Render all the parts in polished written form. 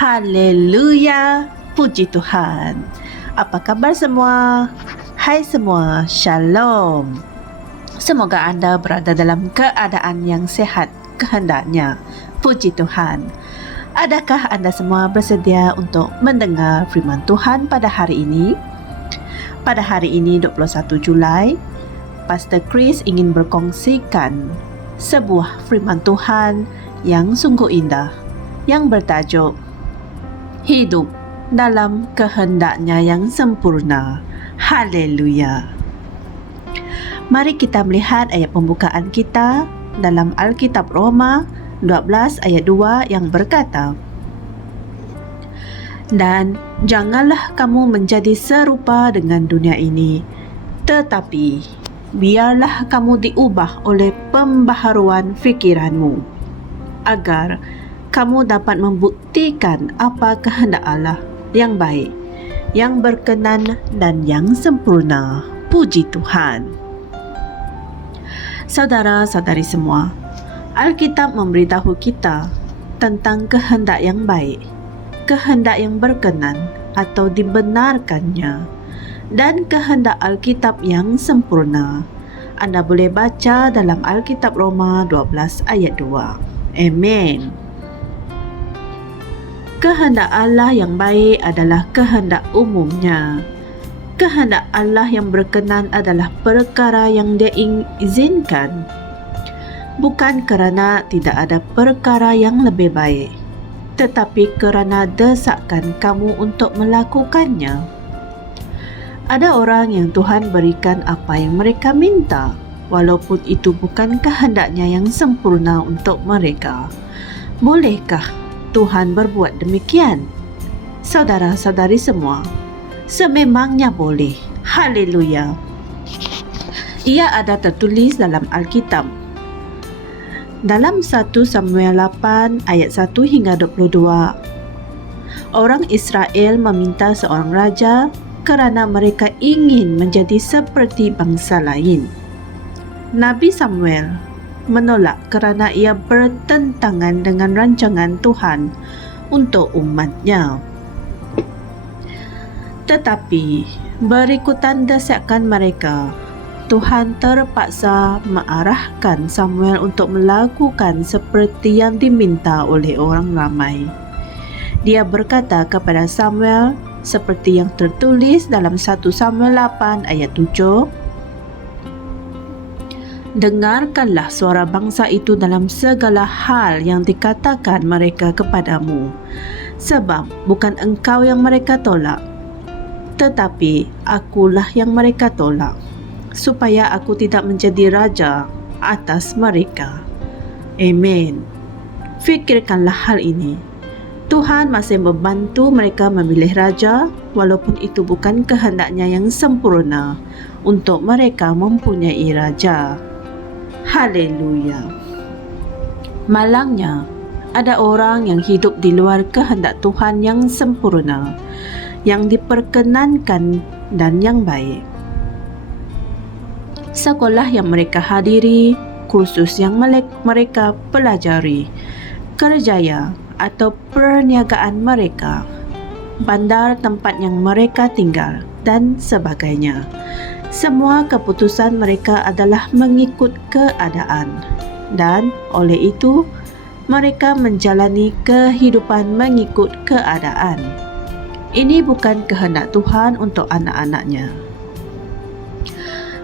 Haleluya, puji Tuhan. Apa kabar semua? Hai semua, Shalom. Semoga anda berada dalam keadaan yang sehat kehendaknya. Puji Tuhan. Adakah anda semua bersedia untuk mendengar firman Tuhan pada hari ini? Pada hari ini 21 Julai, Pastor Chris ingin berkongsikan sebuah firman Tuhan yang sungguh indah yang bertajuk Hidup dalam kehendaknya yang sempurna. Haleluya. Mari kita melihat ayat pembukaan kita dalam Alkitab Roma 12 ayat 2 yang berkata, "Dan janganlah kamu menjadi serupa dengan dunia ini, tetapi biarlah kamu diubah oleh pembaharuan fikiranmu, agar kamu dapat membuktikan apa kehendak Allah yang baik, yang berkenan dan yang sempurna." Puji Tuhan. Saudara-saudari semua, Alkitab memberitahu kita tentang kehendak yang baik, kehendak yang berkenan atau dibenarkannya, dan kehendak Alkitab yang sempurna. Anda boleh baca dalam Alkitab Roma 12 ayat 2. Amen. Kehendak Allah yang baik adalah kehendak umumnya. Kehendak Allah yang berkenan adalah perkara yang Dia izinkan, bukan kerana tidak ada perkara yang lebih baik, tetapi kerana desakan kamu untuk melakukannya. Ada orang yang Tuhan berikan apa yang mereka minta, walaupun itu bukan kehendaknya yang sempurna untuk mereka. Bolehkah Tuhan berbuat demikian? Saudara-saudari semua, sememangnya boleh. Haleluya. Ia ada tertulis dalam Alkitab. Dalam 1 Samuel 8 ayat 1 hingga 22, orang Israel meminta seorang raja kerana mereka ingin menjadi seperti bangsa lain. Nabi Samuel menolak kerana ia bertentangan dengan rancangan Tuhan untuk umatnya. Tetapi berikutan desakan mereka, Tuhan terpaksa mengarahkan Samuel untuk melakukan seperti yang diminta oleh orang ramai. Dia berkata kepada Samuel seperti yang tertulis dalam 1 Samuel 8 ayat 7, "Dengarkanlah suara bangsa itu dalam segala hal yang dikatakan mereka kepadamu, sebab bukan engkau yang mereka tolak, tetapi akulah yang mereka tolak, supaya aku tidak menjadi raja atas mereka." Amen. Fikirkanlah hal ini. Tuhan masih membantu mereka memilih raja, walaupun itu bukan kehendaknya yang sempurna untuk mereka mempunyai raja. Haleluya. Malangnya, ada orang yang hidup di luar kehendak Tuhan yang sempurna, yang diperkenankan dan yang baik. Sekolah yang mereka hadiri, kursus yang mereka pelajari, kerjaya atau perniagaan mereka, bandar tempat yang mereka tinggal, dan sebagainya. Semua keputusan mereka adalah mengikut keadaan, dan oleh itu mereka menjalani kehidupan mengikut keadaan. Ini bukan kehendak Tuhan untuk anak-anaknya.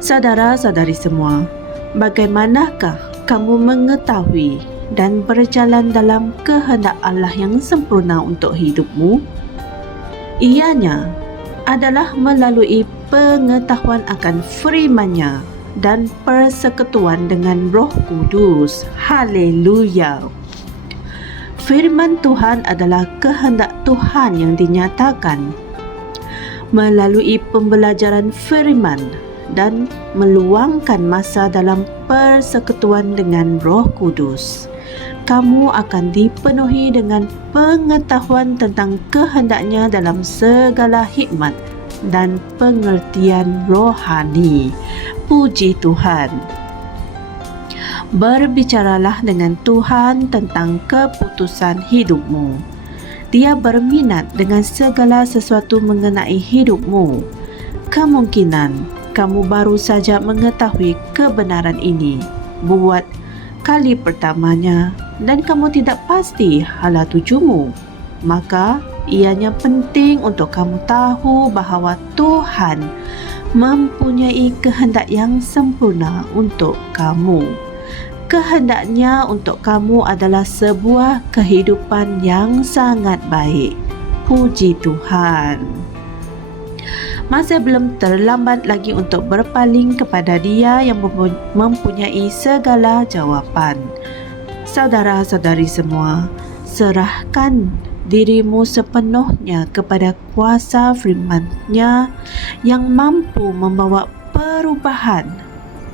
Saudara-saudari semua, bagaimanakah kamu mengetahui dan berjalan dalam kehendak Allah yang sempurna untuk hidupmu? Ianya adalah melalui pengetahuan akan firman-Nya dan persekutuan dengan Roh Kudus. Haleluya. Firman Tuhan adalah kehendak Tuhan yang dinyatakan melalui pembelajaran firman dan meluangkan masa dalam persekutuan dengan Roh Kudus. Kamu akan dipenuhi dengan pengetahuan tentang kehendaknya dalam segala hikmat dan pengertian rohani. Puji Tuhan. Berbicaralah dengan Tuhan tentang keputusan hidupmu. Dia berminat dengan segala sesuatu mengenai hidupmu. Kemungkinan kamu baru saja mengetahui kebenaran ini buat kali pertamanya dan kamu tidak pasti hala tujumu. Maka ianya penting untuk kamu tahu bahawa Tuhan mempunyai kehendak yang sempurna untuk kamu. Kehendaknya untuk kamu adalah sebuah kehidupan yang sangat baik. Puji Tuhan. Masih belum terlambat lagi untuk berpaling kepada Dia yang mempunyai segala jawapan. Saudara-saudari semua, serahkan dirimu sepenuhnya kepada kuasa firman-Nya yang mampu membawa perubahan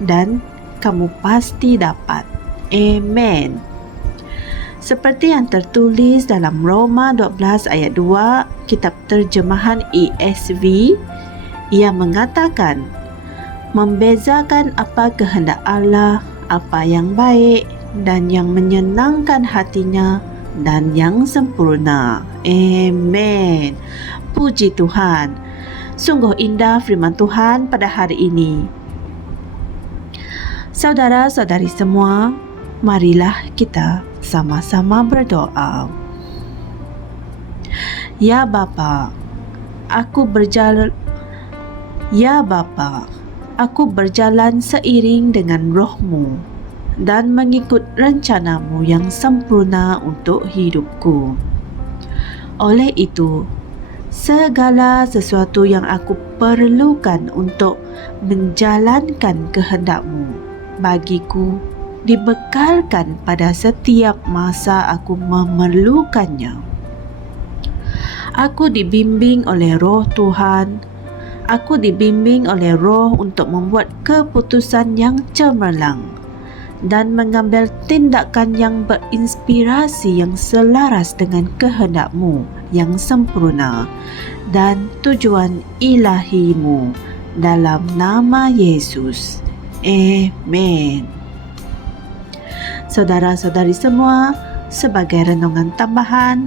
dan kamu pasti dapat. Amen. Seperti yang tertulis dalam Roma 12 ayat 2, kitab terjemahan ESV, ia mengatakan, membezakan apa kehendak Allah, apa yang baik dan yang menyenangkan hatinya dan yang sempurna. Amen. Puji Tuhan. Sungguh indah firman Tuhan pada hari ini. Saudara-saudari semua, marilah kita sama-sama berdoa. Ya Bapa, aku berjalan seiring dengan roh-Mu dan mengikut rencana-Mu yang sempurna untuk hidupku. Oleh itu, segala sesuatu yang aku perlukan untuk menjalankan kehendak-Mu bagiku dibekalkan pada setiap masa aku memerlukannya. Aku dibimbing oleh Roh Tuhan. Aku dibimbing oleh Roh untuk membuat keputusan yang cemerlang dan mengambil tindakan yang berinspirasi yang selaras dengan kehendak-Mu yang sempurna dan tujuan ilahi-Mu dalam nama Yesus. Amen. Saudara-saudari semua, sebagai renungan tambahan,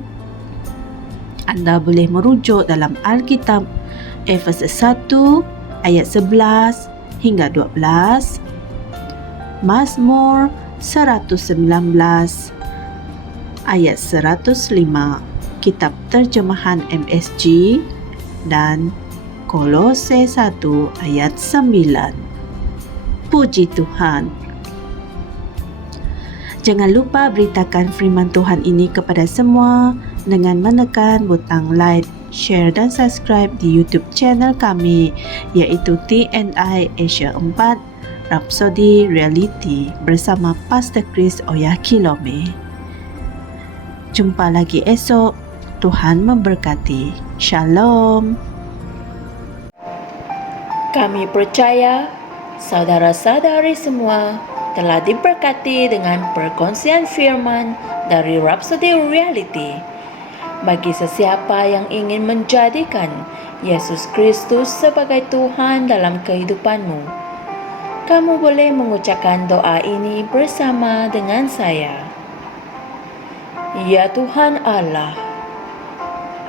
anda boleh merujuk dalam Alkitab Efesus 1 ayat 11 hingga 12, Mazmur 119 ayat 105, kitab terjemahan MSG, dan Kolose 1 ayat 9. Puji Tuhan. Jangan lupa beritakan firman Tuhan ini kepada semua dengan menekan butang like, share dan subscribe di YouTube channel kami, iaitu TNI Asia 4 Rhapsody Reality bersama Pastor Chris Oyakilome. Jumpa lagi esok. Tuhan memberkati. Shalom. Kami percaya saudara-saudari semua telah diberkati dengan perkongsian firman dari Rhapsody Reality. Bagi sesiapa yang ingin menjadikan Yesus Kristus sebagai Tuhan dalam kehidupanmu, kamu boleh mengucapkan doa ini bersama dengan saya. Ya Tuhan Allah,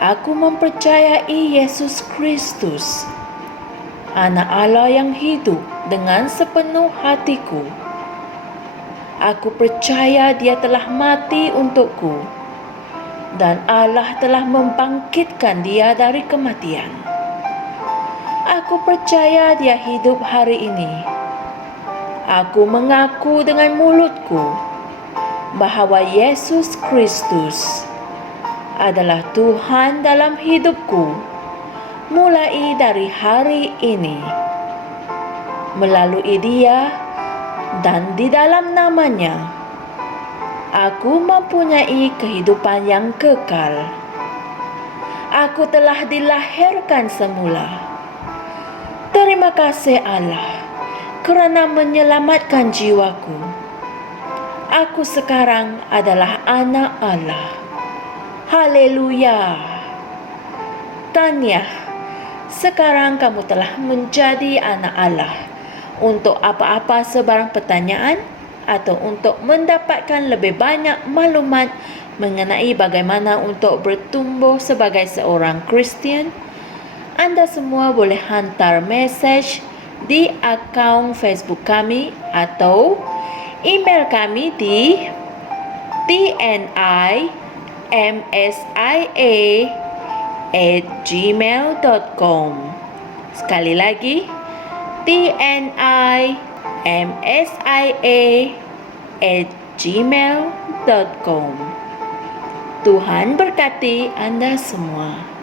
aku mempercayai Yesus Kristus, Anak Allah yang hidup dengan sepenuh hatiku. Aku percaya Dia telah mati untukku dan Allah telah membangkitkan Dia dari kematian. Aku percaya Dia hidup hari ini. Aku mengaku dengan mulutku bahawa Yesus Kristus adalah Tuhan dalam hidupku mulai dari hari ini. Melalui Dia dan di dalam nama-Nya, aku mempunyai kehidupan yang kekal. Aku telah dilahirkan semula. Terima kasih Allah kerana menyelamatkan jiwaku. Aku sekarang adalah anak Allah. Haleluya. Tahniah, sekarang kamu telah menjadi anak Allah. Untuk apa-apa sebarang pertanyaan atau untuk mendapatkan lebih banyak maklumat, mengenai bagaimana untuk bertumbuh sebagai seorang Kristian, Anda semua boleh hantar message di akaun Facebook kami atau email kami di tnimsia@gmail.com. Sekali lagi, tnimsia@gmail.com. Tuhan berkati Anda semua.